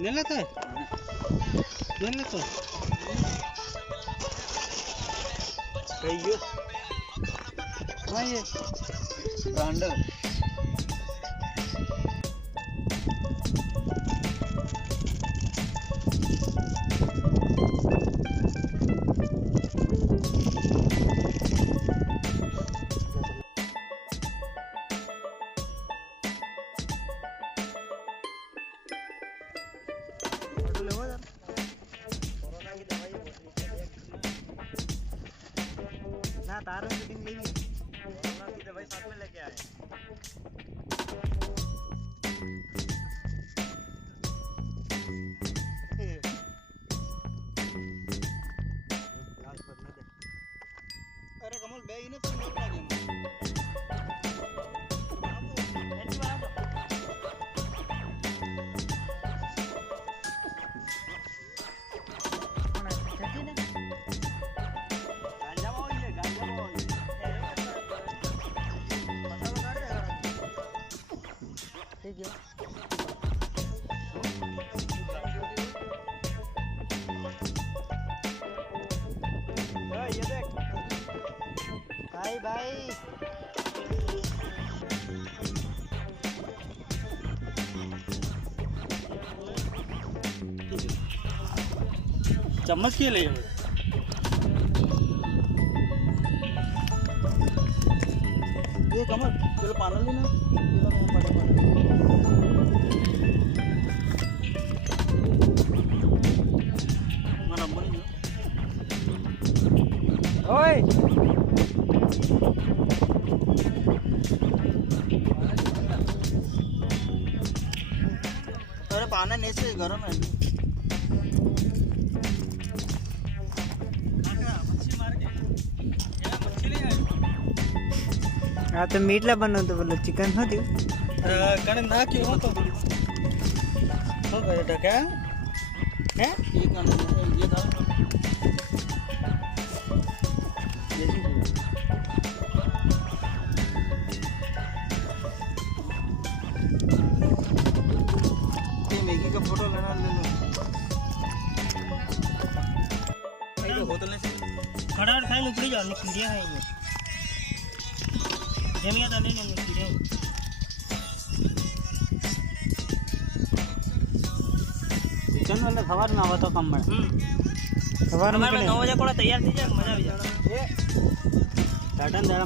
नहीं लेता है, नहीं लेता हाँ ये ब्रांडर ना तारों की फिटिंग लेगी कोरोना की दवाई साथ में लेके आए अरे कमल बे इन्हें तो लोग लगे ये देख भाई भाई चम्मच के लिए ये कमल चलो पाना लेना ओए अरे पाना नहीं से गरम है हाँ तो मीट ला बनो तो बोलो चिकन हो दियो कण ना क्यों हो तो बेटा क्या है ये कण ये दाल मैगी का फोटो लेना ले लो बोतल से खड़ा खाई लो जाओ निकलिया है ये जमिया तो नहीं निकलिया चिकन वाला खबर ना आवा तो कम में खबर में 9 बजे को तैयार थी जा मजा भी जा ये पैटर्न देना